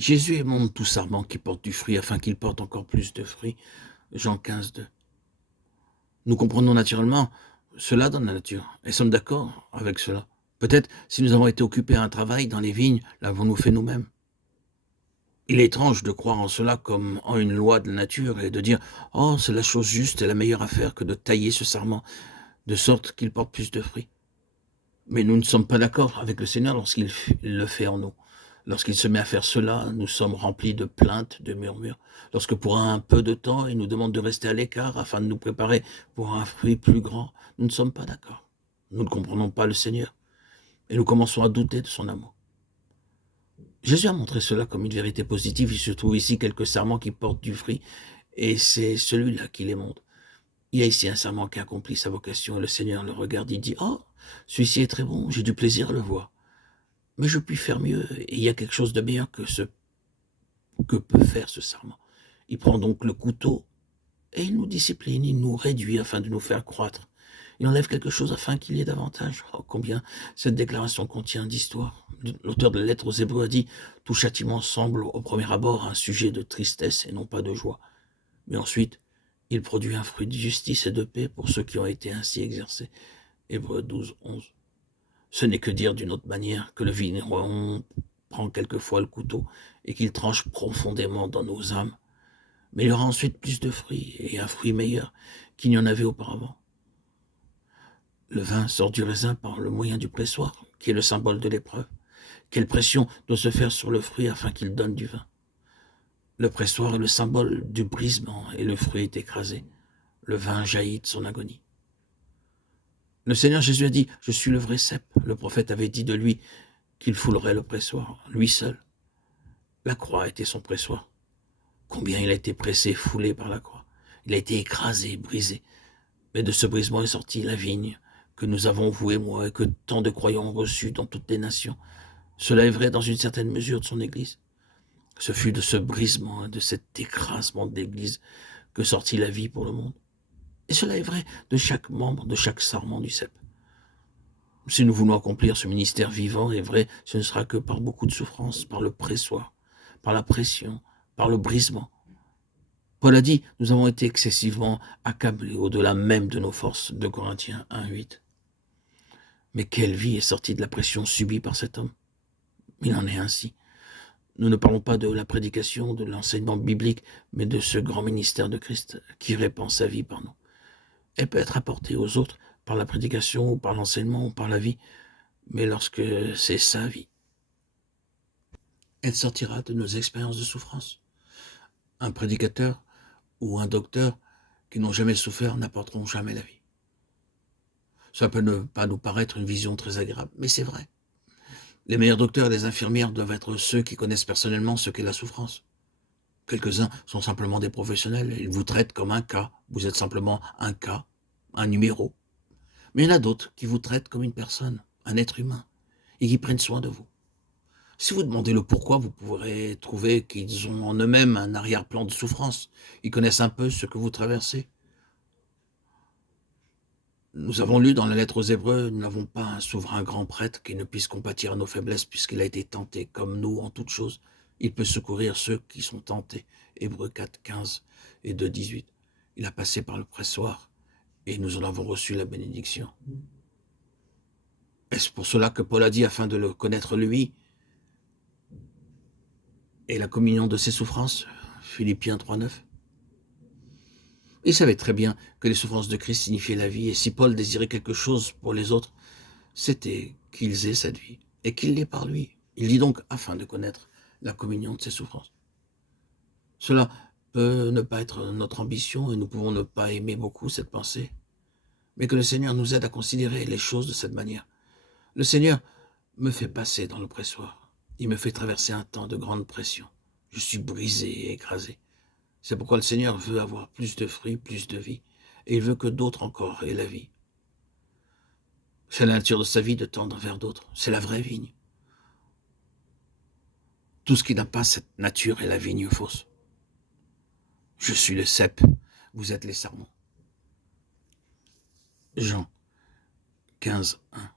Jésus émonde tout sarment qui porte du fruit afin qu'il porte encore plus de fruits. Jean 15, 2. Nous comprenons naturellement cela dans la nature et sommes d'accord avec cela. Peut-être si nous avons été occupés à un travail dans les vignes, l'avons-nous fait nous-mêmes. Il est étrange de croire en cela comme en une loi de la nature et de dire « Oh, c'est la chose juste et la meilleure à faire que de tailler ce sarment, de sorte qu'il porte plus de fruits. » Mais nous ne sommes pas d'accord avec le Seigneur lorsqu'il le fait en nous. Lorsqu'il se met à faire cela, nous sommes remplis de plaintes, de murmures. Lorsque pour un peu de temps, il nous demande de rester à l'écart afin de nous préparer pour un fruit plus grand, nous ne sommes pas d'accord. Nous ne comprenons pas le Seigneur et nous commençons à douter de son amour. Jésus a montré cela comme une vérité positive. Il se trouve ici quelques sarments qui portent du fruit et c'est celui-là qui les montre. Il y a ici un sarment qui accomplit sa vocation et le Seigneur le regarde. Il dit « Oh, celui-ci est très bon, j'ai du plaisir à le voir. Mais je puis faire mieux et il y a quelque chose de meilleur que ce que peut faire ce sarment. » Il prend donc le couteau et il nous discipline, il nous réduit afin de nous faire croître. Il enlève quelque chose afin qu'il y ait davantage. Oh, combien cette déclaration contient d'histoire. L'auteur de la lettre aux Hébreux a dit « Tout châtiment semble au premier abord un sujet de tristesse et non pas de joie. Mais ensuite, il produit un fruit de justice et de paix pour ceux qui ont été ainsi exercés. » Hébreux 12, 11. Ce n'est que dire d'une autre manière que le vigneron prend quelquefois le couteau et qu'il tranche profondément dans nos âmes. Mais il y aura ensuite plus de fruits et un fruit meilleur qu'il n'y en avait auparavant. Le vin sort du raisin par le moyen du pressoir, qui est le symbole de l'épreuve. Quelle pression doit se faire sur le fruit afin qu'il donne du vin. Le pressoir est le symbole du brisement et le fruit est écrasé. Le vin jaillit de son agonie. Le Seigneur Jésus a dit « Je suis le vrai cep ». Le prophète avait dit de lui qu'il foulerait le pressoir, lui seul. La croix était son pressoir. Combien il a été pressé, foulé par la croix. Il a été écrasé, brisé. Mais de ce brisement est sortie la vigne que nous avons, vous et moi, et que tant de croyants ont reçue dans toutes les nations. Cela est vrai dans une certaine mesure de son Église. Ce fut de ce brisement, de cet écrasement de l'Église que sortit la vie pour le monde. Et cela est vrai de chaque membre, de chaque sarment du cep. Si nous voulons accomplir ce ministère vivant et vrai, ce ne sera que par beaucoup de souffrance, par le pressoir, par la pression, par le brisement. Paul a dit, nous avons été excessivement accablés au-delà même de nos forces, 2 Corinthiens 1, 8. Mais quelle vie est sortie de la pression subie par cet homme? Il en est ainsi. Nous ne parlons pas de la prédication, de l'enseignement biblique, mais de ce grand ministère de Christ qui répand sa vie par nous. Elle peut être apportée aux autres par la prédication, ou par l'enseignement, ou par la vie, mais lorsque c'est sa vie, elle sortira de nos expériences de souffrance. Un prédicateur ou un docteur qui n'ont jamais souffert n'apporteront jamais la vie. Ça peut ne pas nous paraître une vision très agréable, mais c'est vrai. Les meilleurs docteurs et les infirmières doivent être ceux qui connaissent personnellement ce qu'est la souffrance. Quelques-uns sont simplement des professionnels, ils vous traitent comme un cas, vous êtes simplement un cas, un numéro. Mais il y en a d'autres qui vous traitent comme une personne, un être humain, et qui prennent soin de vous. Si vous demandez le pourquoi, vous pourrez trouver qu'ils ont en eux-mêmes un arrière-plan de souffrance. Ils connaissent un peu ce que vous traversez. Nous avons lu dans la lettre aux Hébreux, nous n'avons pas un souverain grand prêtre qui ne puisse compatir à nos faiblesses puisqu'il a été tenté comme nous en toutes choses. Il peut secourir ceux qui sont tentés. Hébreux 4, 15 et 2, 18. Il a passé par le pressoir et nous en avons reçu la bénédiction. Est-ce pour cela que Paul a dit afin de le connaître lui et la communion de ses souffrances, Philippiens 3, 9. Il savait très bien que les souffrances de Christ signifiaient la vie, et si Paul désirait quelque chose pour les autres, c'était qu'ils aient cette vie, et qu'ils l'aient par lui. Il dit donc afin de connaître la communion de ses souffrances. Cela peut ne pas être notre ambition, et nous pouvons ne pas aimer beaucoup cette pensée, mais que le Seigneur nous aide à considérer les choses de cette manière. Le Seigneur me fait passer dans le pressoir. Il me fait traverser un temps de grande pression. Je suis brisé et écrasé. C'est pourquoi le Seigneur veut avoir plus de fruits, plus de vie, et il veut que d'autres encore aient la vie. C'est la nature de sa vie de tendre vers d'autres. C'est la vraie vigne. Tout ce qui n'a pas cette nature est la vigne fausse. Je suis le cep, vous êtes les sarments. Jean 15, 1.